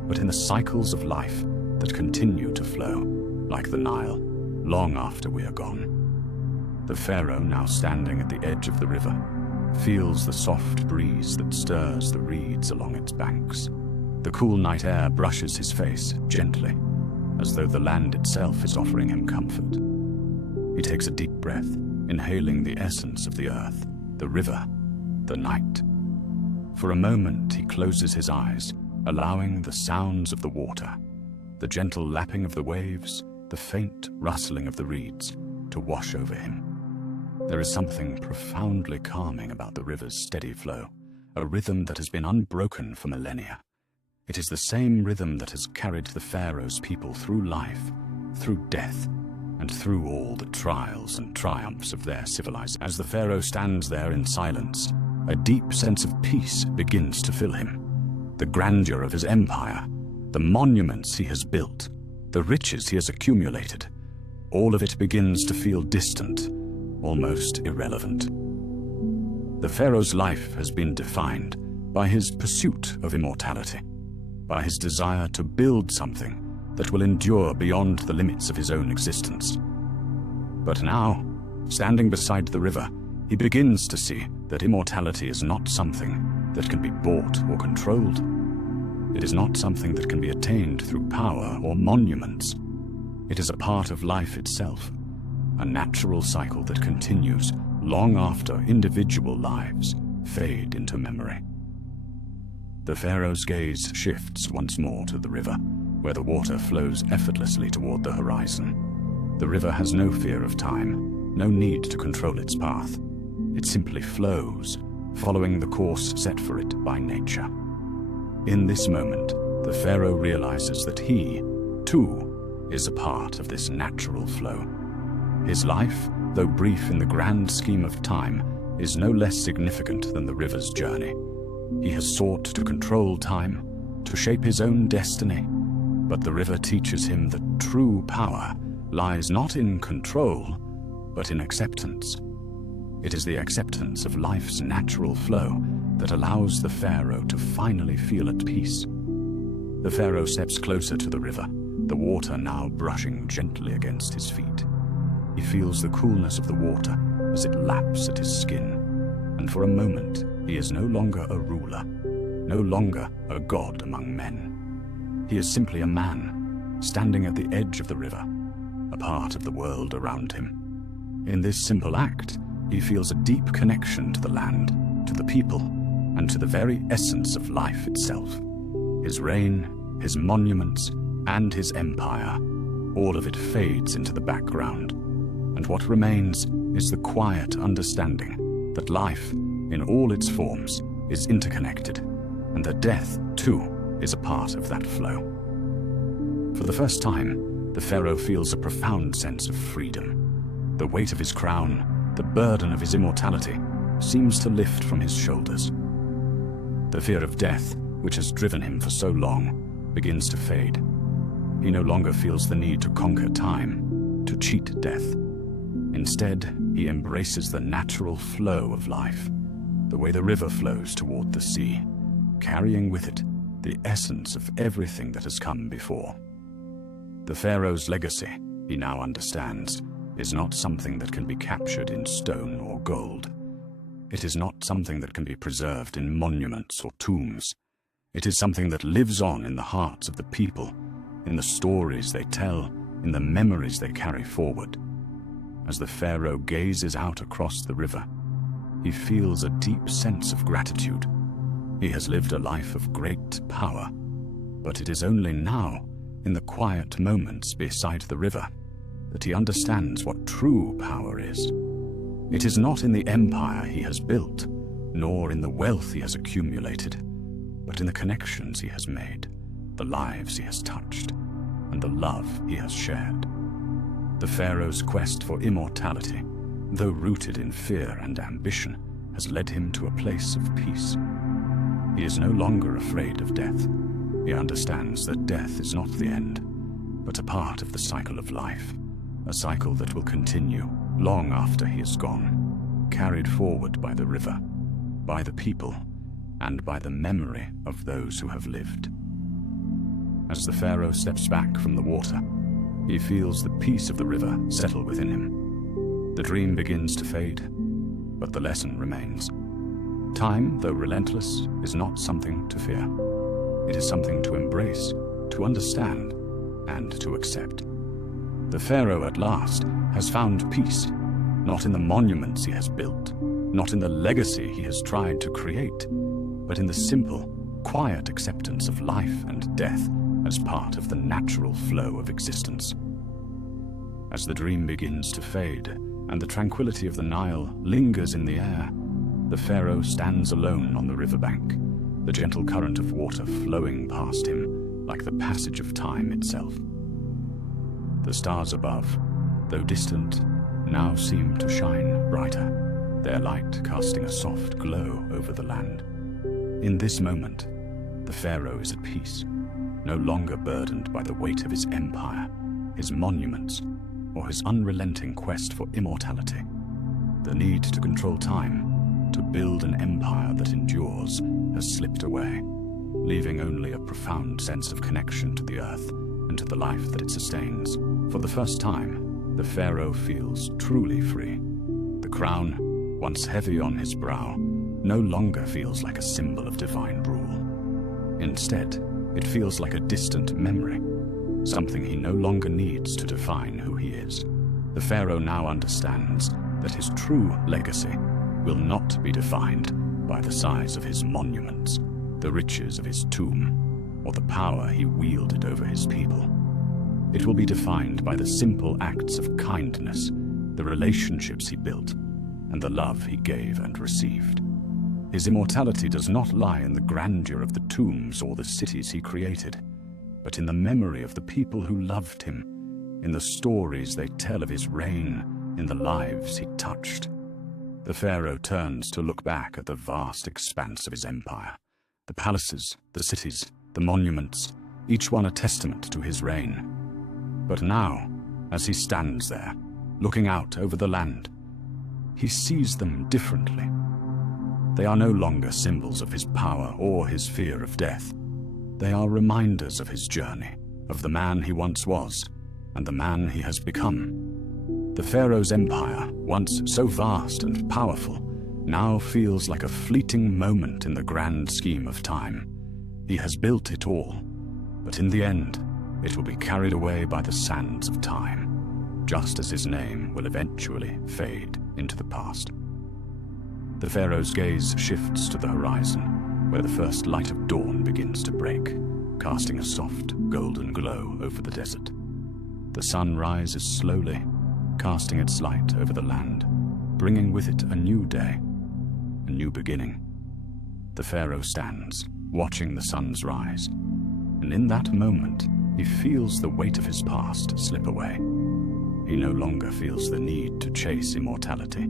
but in the cycles of life that continue to flow, like the Nile, long after we are gone. The pharaoh, now standing at the edge of the river, feels the soft breeze that stirs the reeds along its banks. The cool night air brushes his face gently. as though the land itself is offering him comfort. He takes a deep breath, inhaling the essence of the earth, the river, the night. For a moment he closes his eyes, allowing the sounds of the water, the gentle lapping of the waves, the faint rustling of the reeds, to wash over him. There is something profoundly calming about the river's steady flow, a rhythm that has been unbroken for millennia. It is the same rhythm that has carried the Pharaoh's people through life, through death, and through all the trials and triumphs of their civilization. As the Pharaoh stands there in silence, a deep sense of peace begins to fill him. The grandeur of his empire, the monuments he has built, the riches he has accumulated, all of it begins to feel distant, almost irrelevant. The Pharaoh's life has been defined by his pursuit of immortality, by his desire to build something that will endure beyond the limits of his own existence. But now, standing beside the river, he begins to see that immortality is not something that can be bought or controlled. It is not something that can be attained through power or monuments. It is a part of life itself, a natural cycle that continues long after individual lives fade into memory. The Pharaoh's gaze shifts once more to the river, where the water flows effortlessly toward the horizon. The river has no fear of time, no need to control its path. It simply flows, following the course set for it by nature. In this moment, the Pharaoh realizes that he, too, is a part of this natural flow. His life, though brief in the grand scheme of time, is no less significant than the river's journey. He has sought to control time, to shape his own destiny, but the river teaches him that true power lies not in control, but in acceptance. It is the acceptance of life's natural flow that allows the Pharaoh to finally feel at peace. The Pharaoh steps closer to the river, the water now brushing gently against his feet. He feels the coolness of the water as it laps at his skin, and for a moment he is no longer a ruler, no longer a god among men. He is simply a man, standing at the edge of the river, a part of the world around him. In this simple act, he feels a deep connection to the land, to the people, and to the very essence of life itself. His reign, his monuments, and his empire, all of it fades into the background, and what remains is the quiet understanding that life, in all its forms, is interconnected, and that death, too, is a part of that flow. For the first time, the Pharaoh feels a profound sense of freedom. The weight of his crown, the burden of his immortality, seems to lift from his shoulders. The fear of death, which has driven him for so long, begins to fade. He no longer feels the need to conquer time, to cheat death. Instead, he embraces the natural flow of life, the way the river flows toward the sea, carrying with it the essence of everything that has come before. The Pharaoh's legacy, he now understands, is not something that can be captured in stone or gold. It is not something that can be preserved in monuments or tombs. It is something that lives on in the hearts of the people, in the stories they tell, in the memories they carry forward. As the Pharaoh gazes out across the river, he feels a deep sense of gratitude. He has lived a life of great power, but it is only now, in the quiet moments beside the river, that he understands what true power is. It is not in the empire he has built, nor in the wealth he has accumulated, but in the connections he has made, the lives he has touched, and the love he has shared. The Pharaoh's quest for immortality, though rooted in fear and ambition, has led him to a place of peace. He is no longer afraid of death. He understands that death is not the end, but a part of the cycle of life, a cycle that will continue long after he is gone, carried forward by the river, by the people, and by the memory of those who have lived. As the Pharaoh steps back from the water, he feels the peace of the river settle within him. The dream begins to fade, but the lesson remains. Time, though relentless, is not something to fear. It is something to embrace, to understand, and to accept. The Pharaoh at last has found peace, not in the monuments he has built, not in the legacy he has tried to create, but in the simple, quiet acceptance of life and death as part of the natural flow of existence. As the dream begins to fade and the tranquility of the Nile lingers in the air, the Pharaoh stands alone on the riverbank, the gentle current of water flowing past him like the passage of time itself. The stars above, though distant, now seem to shine brighter, their light casting a soft glow over the land. In this moment, the Pharaoh is at peace, no longer burdened by the weight of his empire, his monuments, or his unrelenting quest for immortality. The need to control time, to build an empire that endures, has slipped away, leaving only a profound sense of connection to the earth and to the life that it sustains. For the first time, the Pharaoh feels truly free. The crown, once heavy on his brow, no longer feels like a symbol of divine rule. Instead, it feels like a distant memory, something he no longer needs to define who he is. The Pharaoh now understands that his true legacy will not be defined by the size of his monuments, the riches of his tomb, or the power he wielded over his people. It will be defined by the simple acts of kindness, the relationships he built, and the love he gave and received. His immortality does not lie in the grandeur of the tombs or the cities he created, but in the memory of the people who loved him, in the stories they tell of his reign, in the lives he touched. The Pharaoh turns to look back at the vast expanse of his empire. The palaces, the cities, the monuments, each one a testament to his reign. But now, as he stands there, looking out over the land, he sees them differently. They are no longer symbols of his power or his fear of death. They are reminders of his journey, of the man he once was, and the man he has become. The Pharaoh's empire, once so vast and powerful, now feels like a fleeting moment in the grand scheme of time. He has built it all, but in the end, it will be carried away by the sands of time, just as his name will eventually fade into the past. The Pharaoh's gaze shifts to the horizon, where the first light of dawn begins to break, casting a soft, golden glow over the desert. The sun rises slowly, casting its light over the land, bringing with it a new day, a new beginning. The Pharaoh stands, watching the sun's rise, and in that moment, he feels the weight of his past slip away. He no longer feels the need to chase immortality.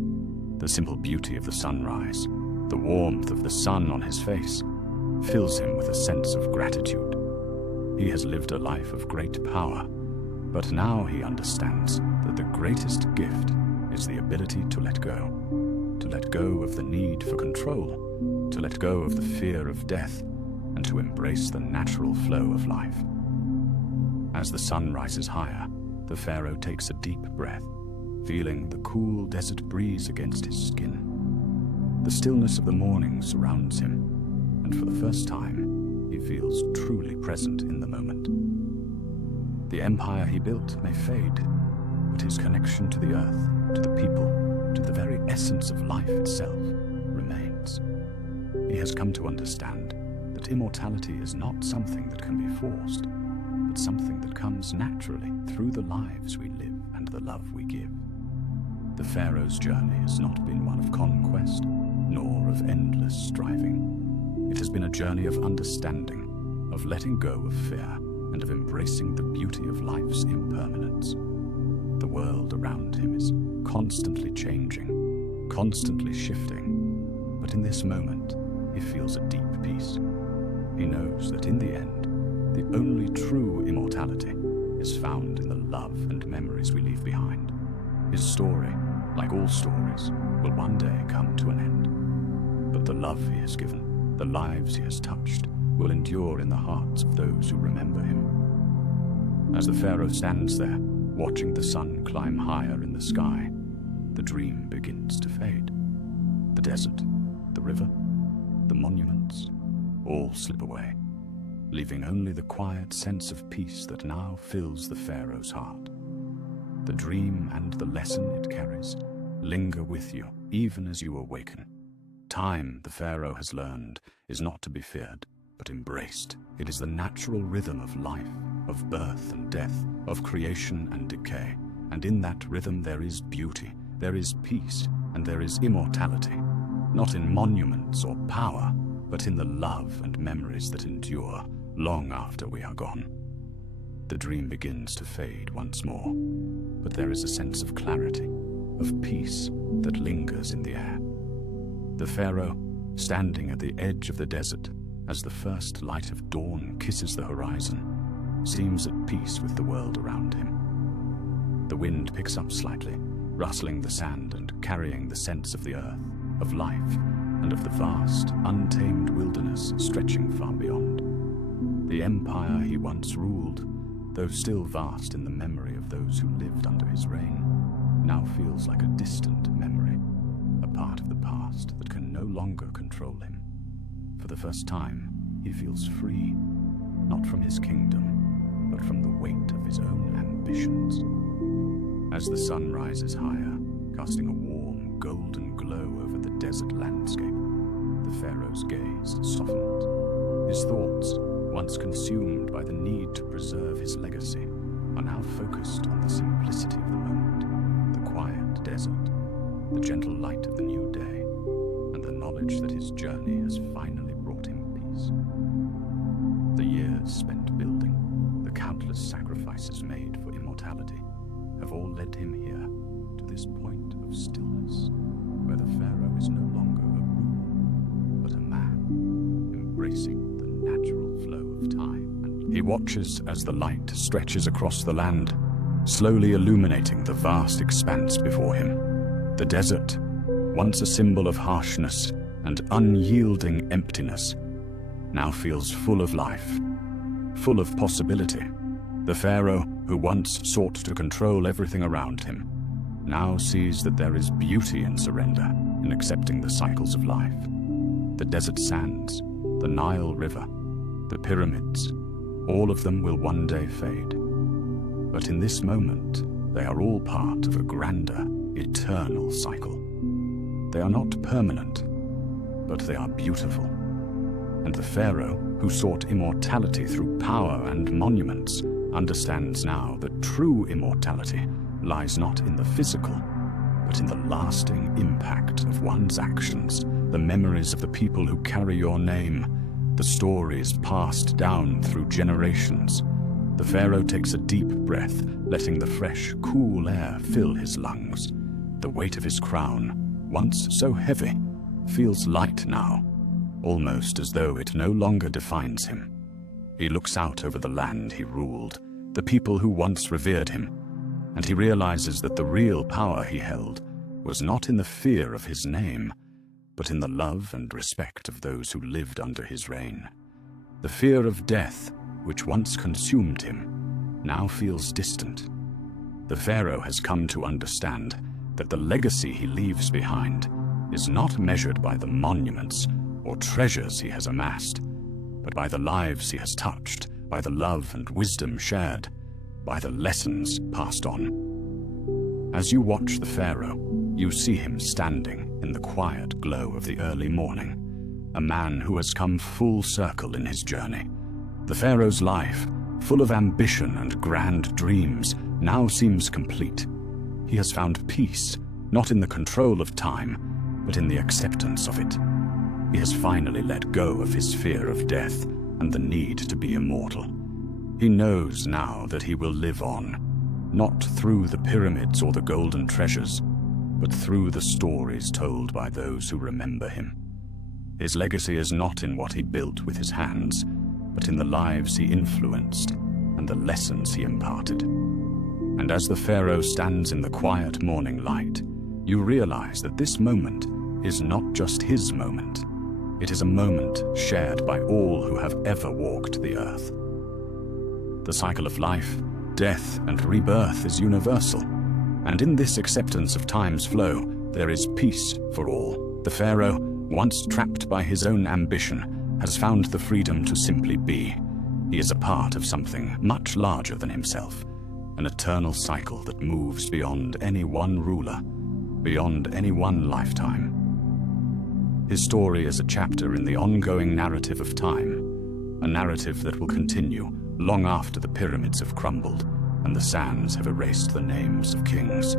The simple beauty of the sunrise, the warmth of the sun on his face, fills him with a sense of gratitude. He has lived a life of great power, but now he understands that the greatest gift is the ability to let go of the need for control, to let go of the fear of death, and to embrace the natural flow of life. As the sun rises higher, the Pharaoh takes a deep breath, feeling the cool desert breeze against his skin. The stillness of the morning surrounds him, and for the first time, he feels truly present in the moment. The empire he built may fade, but his connection to the earth, to the people, to the very essence of life itself, remains. He has come to understand that immortality is not something that can be forced, but something that comes naturally through the lives we live and the love we give. The Pharaoh's journey has not been one of conquest, nor of endless striving. It has been a journey of understanding, of letting go of fear, and of embracing the beauty of life's impermanence. The world around him is constantly changing, constantly shifting, but in this moment, he feels a deep peace. He knows that in the end, the only true immortality is found in the love and memories we leave behind. His story, like all stories, will one day come to an end. But the love he has given, the lives he has touched, will endure in the hearts of those who remember him. As the Pharaoh stands there, watching the sun climb higher in the sky, the dream begins to fade. The desert, the river, the monuments, all slip away. leaving only the quiet sense of peace that now fills the Pharaoh's heart. The dream and the lesson it carries linger with you even as you awaken. Time, the Pharaoh has learned, is not to be feared, but embraced. It is the natural rhythm of life, of birth and death, of creation and decay. And in that rhythm there is beauty, there is peace, and there is immortality. Not in monuments or power, but in the love and memories that endure long after we are gone. The dream begins to fade once more, but there is a sense of clarity, of peace that lingers in the air. The Pharaoh, standing at the edge of the desert, as the first light of dawn kisses the horizon, seems at peace with the world around him. The wind picks up slightly, rustling the sand and carrying the sense of the earth, of life, and of the vast, untamed wilderness stretching far beyond. The empire he once ruled, though still vast in the memory of those who lived under his reign, now feels like a distant memory, a part of the past that can no longer control him. For the first time, he feels free, not from his kingdom, but from the weight of his own ambitions. As the sun rises higher, casting a warm, golden glow over the desert landscape, the Pharaoh's gaze softens. His thoughts, once consumed by the need to preserve his legacy, are now focused on the simplicity of the moment, the quiet desert, the gentle light of the new day, and the knowledge that his journey has finally brought him peace. The years spent building, the countless sacrifices made for immortality, have all led him here, to this point of stillness, where the Pharaoh is no longer a ruler, but a man, embracing the natural flow of time. And he watches as the light stretches across the land, slowly illuminating the vast expanse before him. The desert, once a symbol of harshness and unyielding emptiness, now feels full of life, full of possibility. The Pharaoh, who once sought to control everything around him, now sees that there is beauty in surrender, in accepting the cycles of life. The desert sands, the Nile River, the pyramids, all of them will one day fade. But in this moment, they are all part of a grander, eternal cycle. They are not permanent, but they are beautiful. And the Pharaoh, who sought immortality through power and monuments, understands now that true immortality lies not in the physical, but in the lasting impact of one's actions, the memories of the people who carry your name, the stories passed down through generations. The Pharaoh takes a deep breath, letting the fresh, cool air fill his lungs. The weight of his crown, once so heavy, feels light now, almost as though it no longer defines him. He looks out over the land he ruled, the people who once revered him, and he realizes that the real power he held was not in the fear of his name, but in the love and respect of those who lived under his reign. The fear of death, which once consumed him, now feels distant. The Pharaoh has come to understand that the legacy he leaves behind is not measured by the monuments or treasures he has amassed, but by the lives he has touched, by the love and wisdom shared, by the lessons passed on. As you watch the Pharaoh, you see him standing in the quiet glow of the early morning, a man who has come full circle in his journey. The Pharaoh's life, full of ambition and grand dreams, now seems complete. He has found peace, not in the control of time, but in the acceptance of it. He has finally let go of his fear of death and the need to be immortal. He knows now that he will live on, not through the pyramids or the golden treasures, but through the stories told by those who remember him. His legacy is not in what he built with his hands, but in the lives he influenced and the lessons he imparted. And as the Pharaoh stands in the quiet morning light, you realize that this moment is not just his moment. It is a moment shared by all who have ever walked the earth. The cycle of life, death, and rebirth is universal, and in this acceptance of time's flow, there is peace for all. The Pharaoh, once trapped by his own ambition, has found the freedom to simply be, He is a part of something much larger than himself, an eternal cycle that moves beyond any one ruler, beyond any one lifetime. His story is a chapter in the ongoing narrative of time, a narrative that will continue long after the pyramids have crumbled and the sands have erased the names of kings.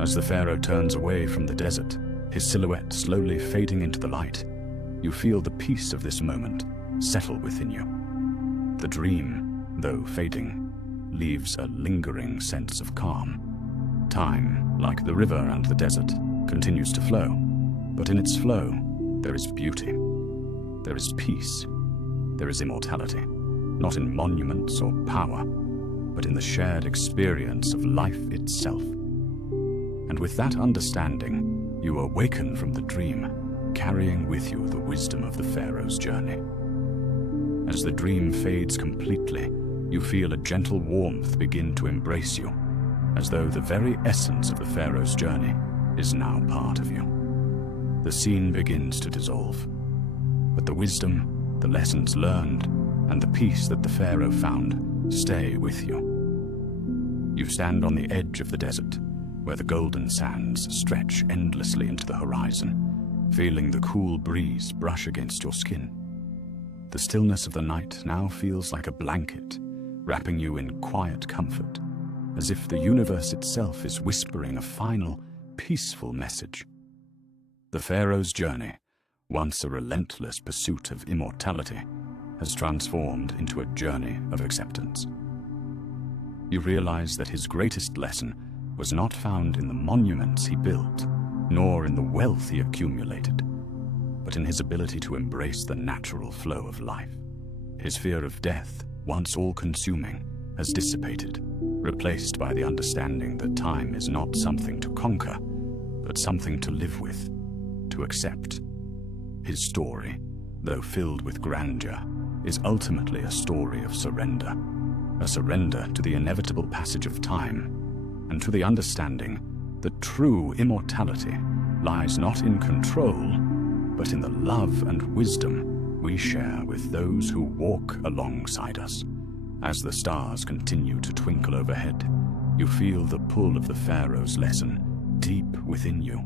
As the pharaoh turns away from the desert, his silhouette slowly fading into the light, you feel the peace of this moment settle within you. The dream, though fading, leaves a lingering sense of calm. Time, like the river and the desert, continues to flow, but in its flow, there is beauty. There is peace. There is immortality, not in monuments or power, but in the shared experience of life itself. And with that understanding, you awaken from the dream, carrying with you the wisdom of the pharaoh's journey. As the dream fades completely, you feel a gentle warmth begin to embrace you, as though the very essence of the pharaoh's journey is now part of you. The scene begins to dissolve, but the wisdom, the lessons learned, and the peace that the pharaoh found stay with you. You stand on the edge of the desert, where the golden sands stretch endlessly into the horizon, feeling the cool breeze brush against your skin. The stillness of the night now feels like a blanket, wrapping you in quiet comfort, as if the universe itself is whispering a final, peaceful message. The pharaoh's journey, once a relentless pursuit of immortality, has transformed into a journey of acceptance. You realize that his greatest lesson was not found in the monuments he built, nor in the wealth he accumulated, but in his ability to embrace the natural flow of life. His fear of death, once all-consuming, has dissipated, replaced by the understanding that time is not something to conquer, but something to live with, to accept. His story, though filled with grandeur, is ultimately a story of surrender, a surrender to the inevitable passage of time, and to the understanding that true immortality lies not in control, but in the love and wisdom we share with those who walk alongside us. As the stars continue to twinkle overhead, you feel the pull of the pharaoh's lesson deep within you.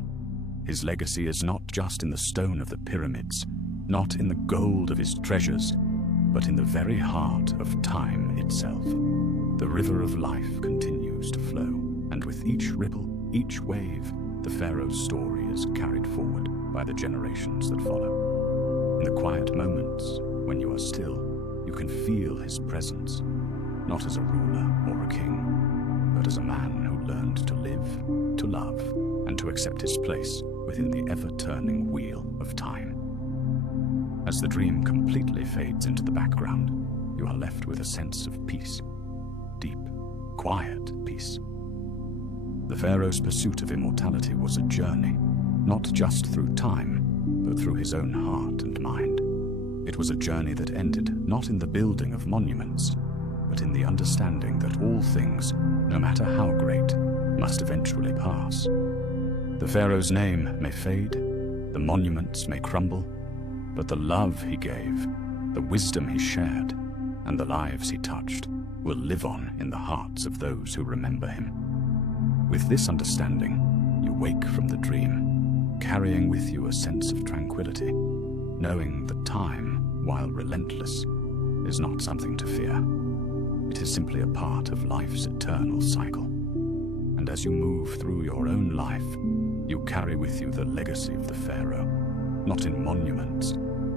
His legacy is not just in the stone of the pyramids, not in the gold of his treasures, but in the very heart of time itself. The river of life continues to flow, and with each ripple, each wave, the pharaoh's story is carried forward by the generations that follow. In the quiet moments, when you are still, you can feel his presence, not as a ruler or a king, but as a man who learned to live, to love, and to accept his place within the ever-turning wheel of time. As the dream completely fades into the background, you are left with a sense of peace. Deep, quiet peace. The pharaoh's pursuit of immortality was a journey, not just through time, but through his own heart and mind. It was a journey that ended not in the building of monuments, but in the understanding that all things, no matter how great, must eventually pass. The pharaoh's name may fade, the monuments may crumble, but the love he gave, the wisdom he shared, and the lives he touched will live on in the hearts of those who remember him. With this understanding, you wake from the dream, carrying with you a sense of tranquility, knowing that time, while relentless, is not something to fear. It is simply a part of life's eternal cycle. And as you move through your own life, you carry with you the legacy of the pharaoh, not in monuments,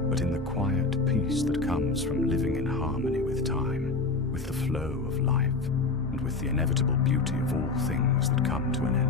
but in the quiet peace that comes from living in harmony with time, with the flow of life, and with the inevitable beauty of all things that come to an end.